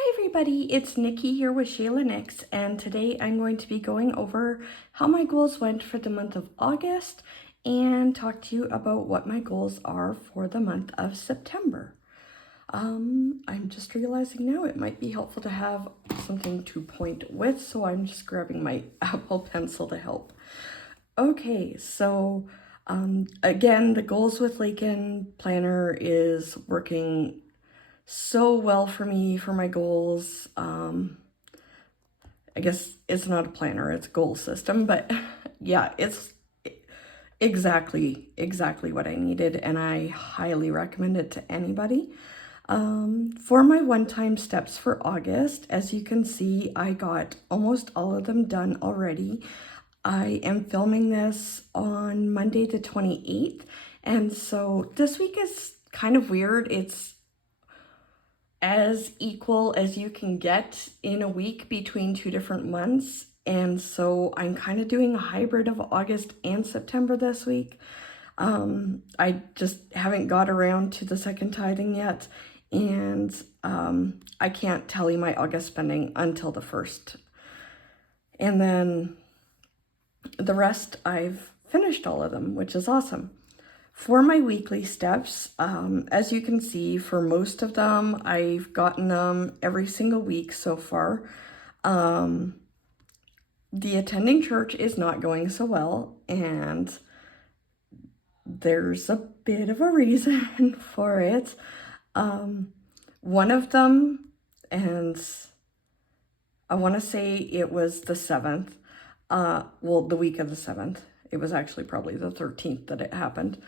Hi everybody, it's Nikki here with Shayla Nix, and today I'm going to be going over how my goals went for the month of August and talk to you about what my goals are for the month of September. I'm just realizing now it might be helpful to have something to point with, so I'm just grabbing my Apple Pencil to help. Okay, so again, the Goals with Laken planner is working so well for me for my goals. I guess it's not a planner, it's a goal system, but yeah, it's exactly what I needed, and I highly recommend it to anybody. For my one-time steps for August, as you can see, I got almost all of them done already. I am filming this on Monday the 28th, and so this week is kind of weird. It's as equal as you can get in a week between two different months. And so I'm kind of doing a hybrid of August and September this week. I just haven't got around to the second tithing yet. And I can't tell you my August spending until the 1st. And then the rest, I've finished all of them, which is awesome. For my weekly steps, as you can see, for most of them, I've gotten them every single week so far. The attending church is not going so well, and there's a bit of a reason for it. One of them, and I want to say it was the 7th, well, the week of the 7th. It was actually probably the 13th that it happened.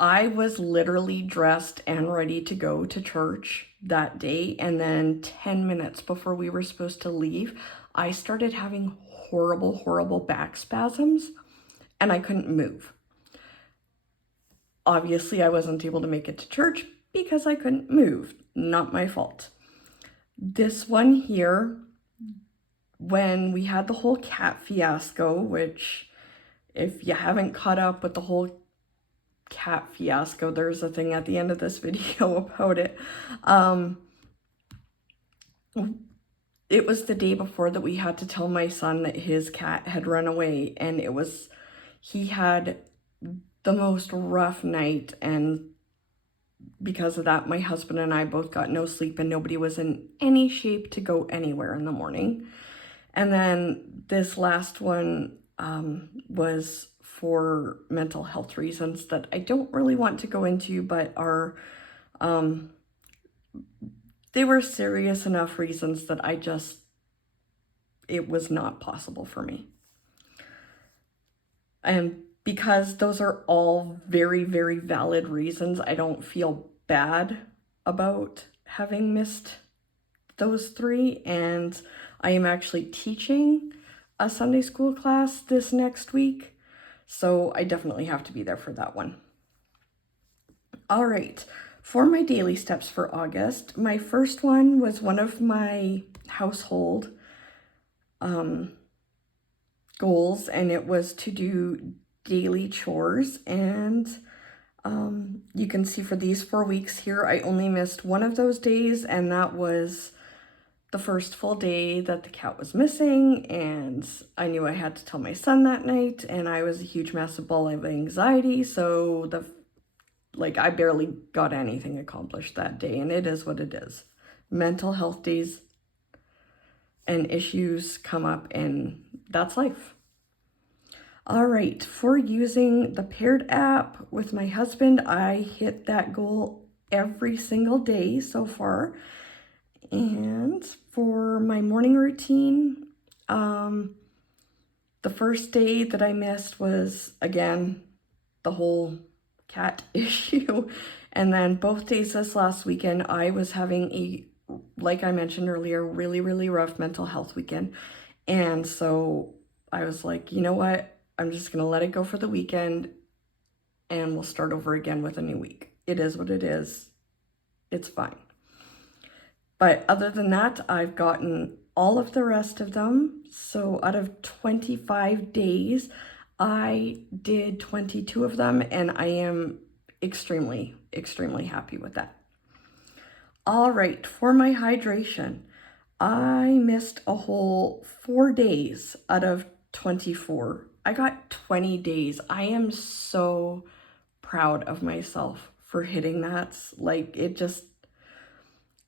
I was literally dressed and ready to go to church that day, and then 10 minutes before we were supposed to leave, I started having horrible back spasms, and I couldn't move. Obviously, I wasn't able to make it to church because I couldn't move. Not my fault. This one here, when we had the whole cat fiasco, which if you haven't caught up with the whole cat fiasco, there's a thing at the end of this video about it. It was the day before that we had to tell my son that his cat had run away, and he had the most rough night, and because of that, my husband and I both got no sleep, and nobody was in any shape to go anywhere in the morning. And then this last one was for mental health reasons that I don't really want to go into, but are they were serious enough reasons that it was not possible for me. And because those are all very valid reasons, I don't feel bad about having missed those three. And I am actually teaching a Sunday school class this next week, so I definitely have to be there for that one. All right, for my daily steps for August, my first one was one of my household goals, and it was to do daily chores. And you can see for these 4 weeks here, I only missed one of those days, and that was the first full day that the cat was missing. And I knew I had to tell my son that night, and I was a huge massive ball of anxiety, so I barely got anything accomplished that day, and it is what it is. Mental health days and issues come up, and that's life. All right, for using the Paired app with my husband, I hit that goal every single day so far. And for my morning routine, the first day that I missed was, again, the whole cat issue. And then both days this last weekend, I was having like I mentioned earlier, really rough mental health weekend. And so I was like, you know what? I'm just going to let it go for the weekend, and we'll start over again with a new week. It is what it is. It's fine. But other than that, I've gotten all of the rest of them. So out of 25 days, I did 22 of them, and I am extremely happy with that. All right, for my hydration, I missed a whole 4 days out of 24. I got 20 days. I am so proud of myself for hitting that. Like, it just,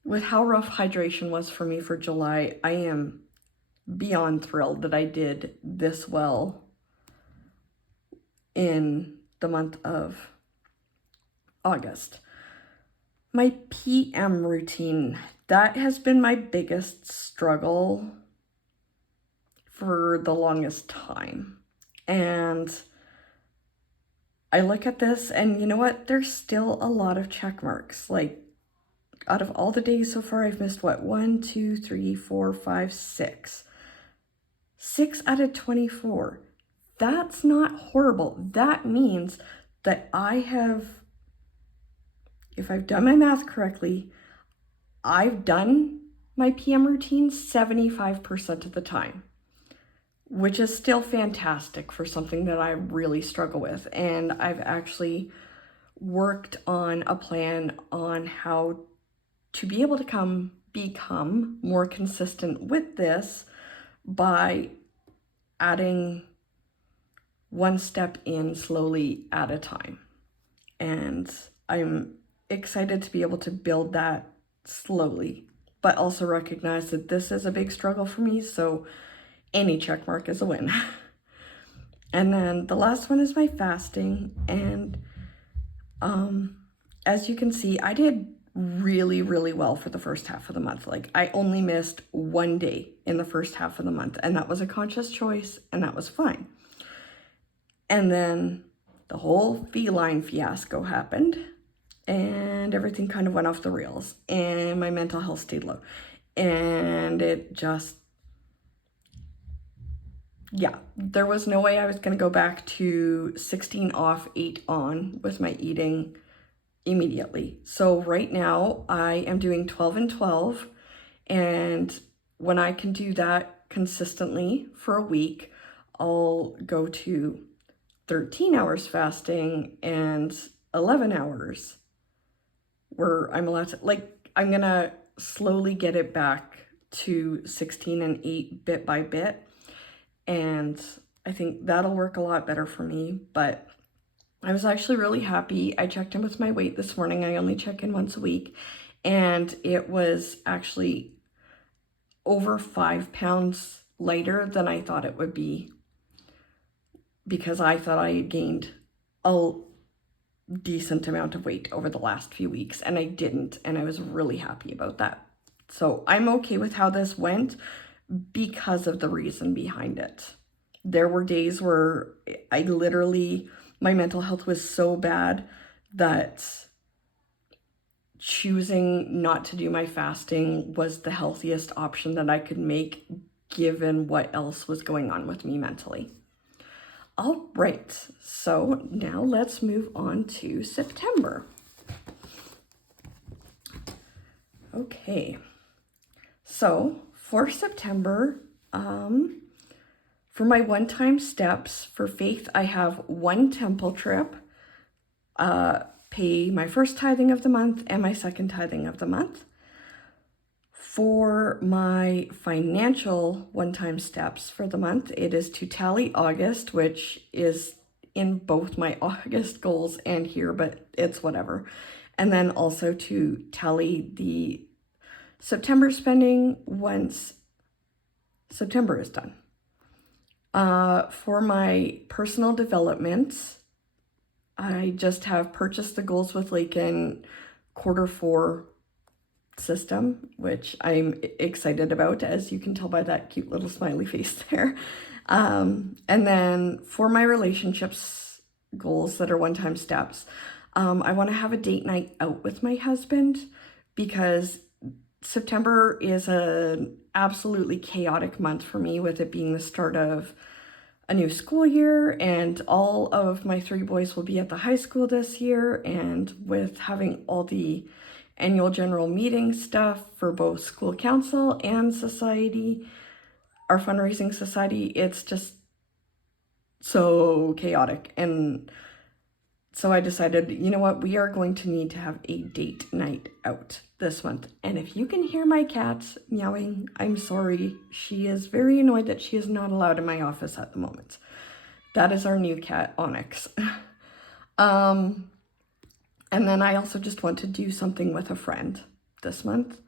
with how rough hydration was for me for July, I am beyond thrilled that I did this well in the month of August. My PM routine, that has been my biggest struggle for the longest time. And I look at this and you know what? There's still a lot of check marks. Like, out of all the days so far, I've missed what? 1, 2, 3, 4, 5, 6. 6 out of 24. That's not horrible. That means that I have, if I've done my math correctly, I've done my PM routine 75% of the time, which is still fantastic for something that I really struggle with. And I've actually worked on a plan on how to be able to become more consistent with this by adding one step in slowly at a time. And I'm excited to be able to build that slowly, but also recognize that this is a big struggle for me, so any check mark is a win. And then the last one is my fasting, and as you can see, I did really, really well for the first half of the month. Like, I only missed 1 day in the first half of the month, and that was a conscious choice, and that was fine. And then the whole feline fiasco happened, and everything kind of went off the rails, and my mental health stayed low. And it just, yeah, there was no way I was going to go back to 16 off, 8 on with my eating immediately. So right now I am doing 12 and 12, and when I can do that consistently for a week, I'll go to 13 hours fasting and 11 hours where I'm allowed to, like, I'm gonna slowly get it back to 16 and 8 bit by bit, and I think that'll work a lot better for me. But I was actually really happy. I checked in with my weight this morning. I only check in once a week, and it was actually over 5 pounds lighter than I thought it would be, because I thought I had gained a decent amount of weight over the last few weeks, and I didn't, and I was really happy about that. So I'm okay with how this went because of the reason behind it. There were days where I literally, my mental health was so bad that choosing not to do my fasting was the healthiest option that I could make given what else was going on with me mentally. All right, so now let's move on to September. Okay, so for September, for my one-time steps for faith, I have 1 temple trip, pay my first tithing of the month and my second tithing of the month. For my financial one-time steps for the month, it is to tally August, which is in both my August goals and here, but it's whatever. And then also to tally the September spending once September is done. For my personal development, I just have purchased the Goals With Laken Q4 system, which I'm excited about, as you can tell by that cute little smiley face there. And then for my relationships goals that are one-time steps, I want to have a date night out with my husband, because September is an absolutely chaotic month for me, with it being the start of a new school year, and all of my 3 boys will be at the high school this year, and with having all the annual general meeting stuff for both school council and society, our fundraising society, it's just so chaotic. And So I decided, you know what, we are going to need to have a date night out this month. And if you can hear my cat meowing, I'm sorry. She is very annoyed that she is not allowed in my office at the moment. That is our new cat, Onyx. um, and then I also just want to do something with a friend this month.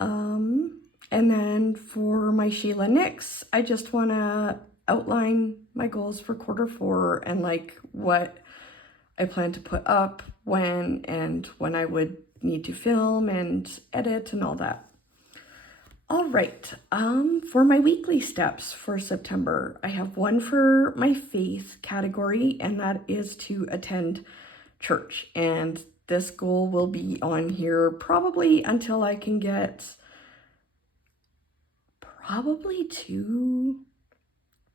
And then for my Sheila Nicks, I just want to outline my goals for Q4 and like what I plan to put up, when I would need to film and edit and all that. All right, for my weekly steps for September, I have one for my faith category, and that is to attend church. And this goal will be on here probably until I can get probably 2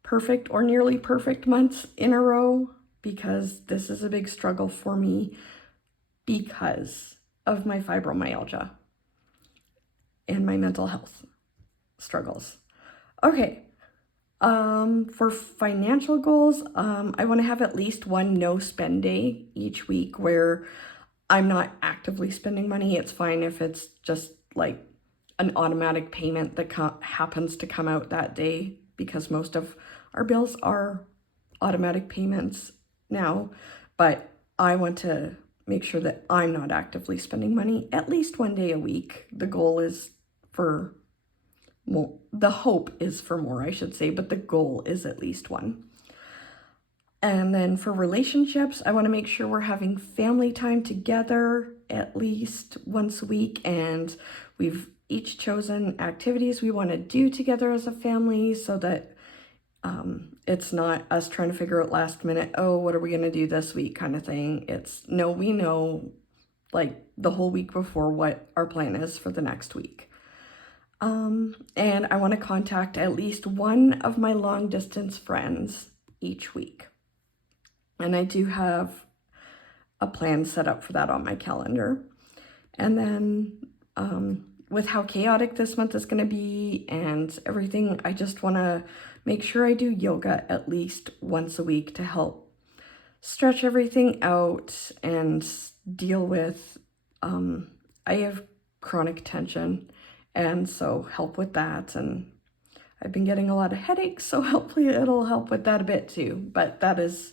perfect or nearly perfect months in a row, because this is a big struggle for me because of my fibromyalgia and my mental health struggles. Okay, for financial goals, I want to have at least one no spend day each week where I'm not actively spending money. It's fine if it's just like an automatic payment that happens to come out that day, because most of our bills are automatic payments now. But I want to make sure that I'm not actively spending money at least one day a week. The goal is for more. The hope is for more, I should say, but the goal is at least one. And then for relationships, I want to make sure we're having family time together at least once a week, and we've each chosen activities we want to do together as a family, so that it's not us trying to figure out last minute, oh, what are we going to do this week kind of thing. It's no, we know like the whole week before what our plan is for the next week. And I want to contact at least one of my long distance friends each week. And I do have a plan set up for that on my calendar. And then with how chaotic this month is going to be and everything, I just want to make sure I do yoga at least once a week to help stretch everything out and deal with, I have chronic tension, and so help with that. And I've been getting a lot of headaches, so hopefully it'll help with that a bit too. But that is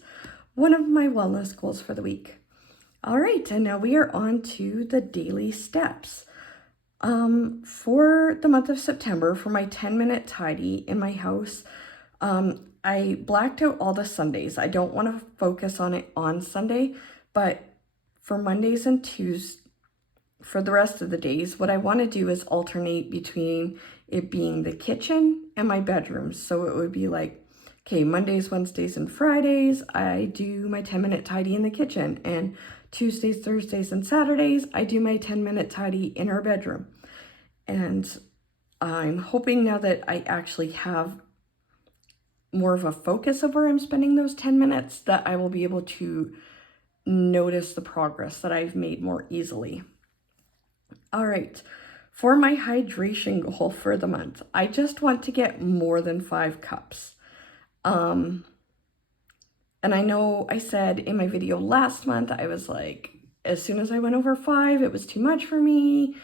one of my wellness goals for the week. All right, and now we are on to the daily steps. For the month of September, for my 10-minute tidy in my house, I blacked out all the Sundays. I don't want to focus on it on Sunday, but for Mondays and Tuesdays, for the rest of the days, what I want to do is alternate between it being the kitchen and my bedroom. So it would be like, okay, Mondays, Wednesdays, and Fridays, I do my 10-minute tidy in the kitchen, and Tuesdays, Thursdays, and Saturdays, I do my 10-minute tidy in our bedroom. And I'm hoping now that I actually have more of a focus of where I'm spending those 10 minutes, that I will be able to notice the progress that I've made more easily. All right, for my hydration goal for the month, I just want to get more than 5 cups. And I know I said in my video last month, I was like, as soon as I went over 5, it was too much for me.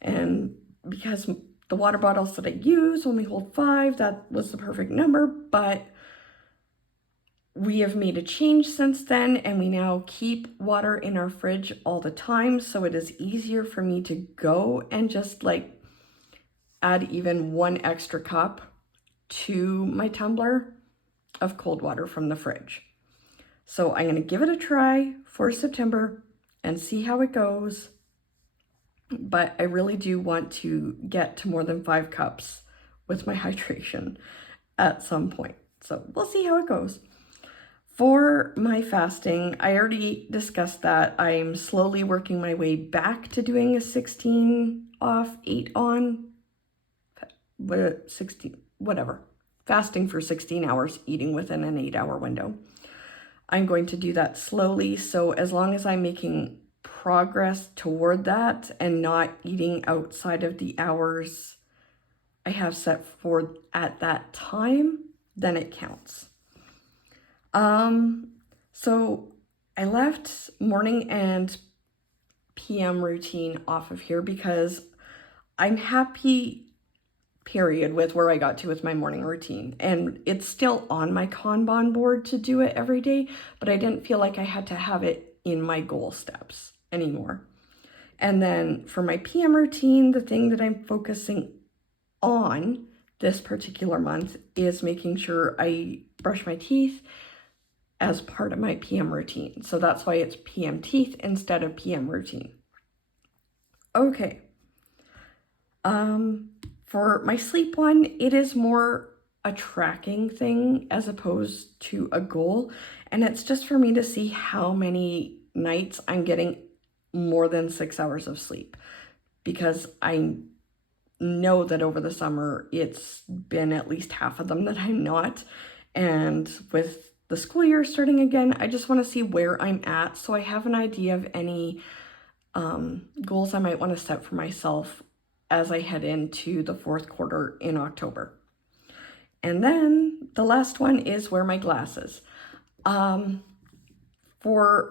And because the water bottles that I use only hold 5, that was the perfect number. But we have made a change since then, and we now keep water in our fridge all the time. So it is easier for me to go and just like add even 1 extra cup to my tumbler of cold water from the fridge. So I'm going to give it a try for September and see how it goes. But I really do want to get to more than 5 cups with my hydration at some point. So we'll see how it goes. For my fasting, I already discussed that. I'm slowly working my way back to doing a 16 off, 8 on, 16, whatever. Fasting for 16 hours, eating within an 8-hour window. I'm going to do that slowly. So as long as I'm making progress toward that and not eating outside of the hours I have set for at that time, then it counts. So I left morning and PM routine off of here because I'm happy, period, with where I got to with my morning routine. And it's still on my Kanban board to do it every day, but I didn't feel like I had to have it in my goal steps anymore. And then for my PM routine, the thing that I'm focusing on this particular month is making sure I brush my teeth as part of my PM routine. So that's why it's PM teeth instead of PM routine. Okay. For my sleep one, it is more a tracking thing as opposed to a goal. And it's just for me to see how many nights I'm getting more than 6 hours of sleep. Because I know that over the summer, it's been at least half of them that I'm not. And with the school year starting again, I just want to see where I'm at. So I have an idea of any goals I might want to set for myself as I head into the fourth quarter in October. And then the last one is wear my glasses. For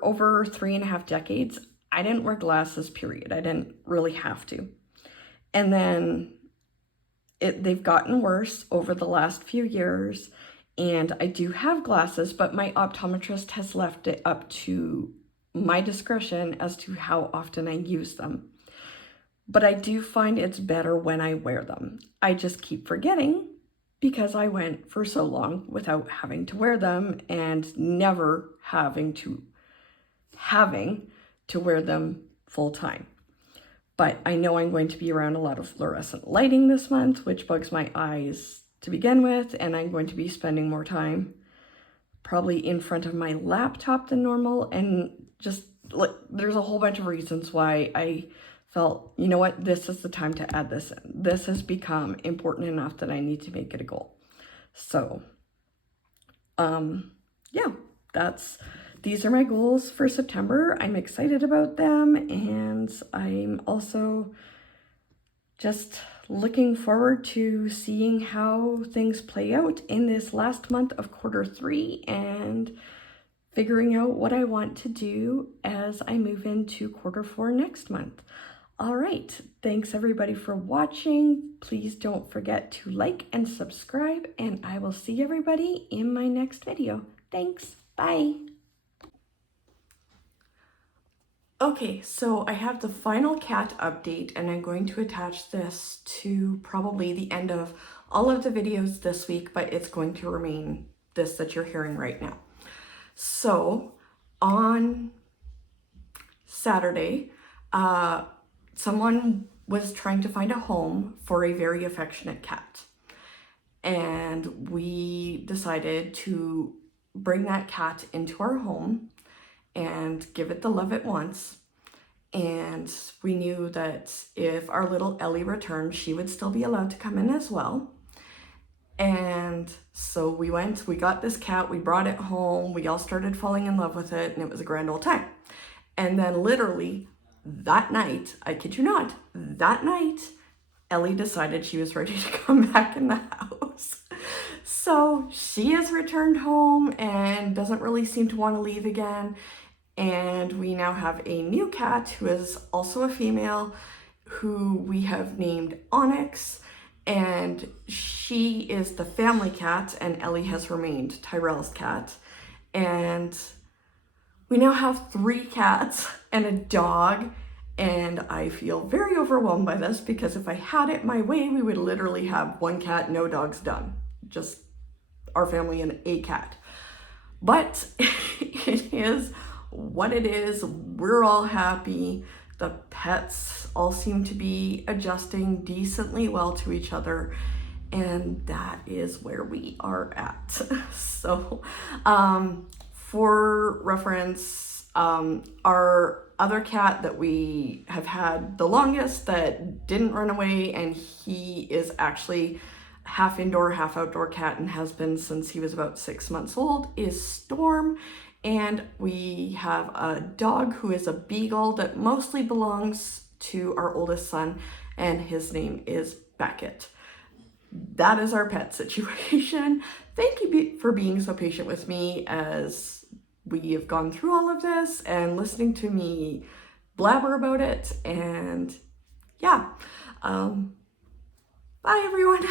over 3.5 decades, I didn't wear glasses, period. I didn't really have to. And then they've gotten worse over the last few years, and I do have glasses, but my optometrist has left it up to my discretion as to how often I use them. But I do find it's better when I wear them. I just keep forgetting because I went for so long without having to wear them and never having to wear them full time. But I know I'm going to be around a lot of fluorescent lighting this month, which bugs my eyes to begin with, and I'm going to be spending more time probably in front of my laptop than normal, and just like there's a whole bunch of reasons why I felt, you know what, this is the time to add this in. This has become important enough that I need to make it a goal. So, yeah, these are my goals for September. I'm excited about them, and I'm also just looking forward to seeing how things play out in this last month of quarter 3 and figuring out what I want to do as I move into quarter 4 next month. All right, thanks everybody for watching. Please don't forget to like and subscribe, and I will see everybody in my next video. Thanks, bye. Okay, so I have the final cat update, and I'm going to attach this to probably the end of all of the videos this week, but it's going to remain this that you're hearing right now. So on Saturday, someone was trying to find a home for a very affectionate cat. And we decided to bring that cat into our home and give it the love it wants. And we knew that if our little Ellie returned, she would still be allowed to come in as well. And so we got this cat, we brought it home, we all started falling in love with it, and it was a grand old time. And then literally that night, I kid you not, that night, Ellie decided she was ready to come back in the house. So she has returned home and doesn't really seem to want to leave again. And we now have a new cat who is also a female, who we have named Onyx. And she is the family cat, and Ellie has remained Tyrell's cat. And we now have 3 cats and a dog, and I feel very overwhelmed by this because if I had it my way, we would literally have 1 cat, no dogs, done. Just our family and a cat. But it is what it is. We're all happy. The pets all seem to be adjusting decently well to each other, and that is where we are at. So, for reference, our other cat that we have had the longest that didn't run away, and he is actually half indoor, half outdoor cat and has been since he was about 6 months old, is Storm. And we have a dog who is a beagle that mostly belongs to our oldest son, and his name is Beckett. That is our pet situation. Thank you for being so patient with me as we have gone through all of this and listening to me blabber about it. And yeah, bye everyone.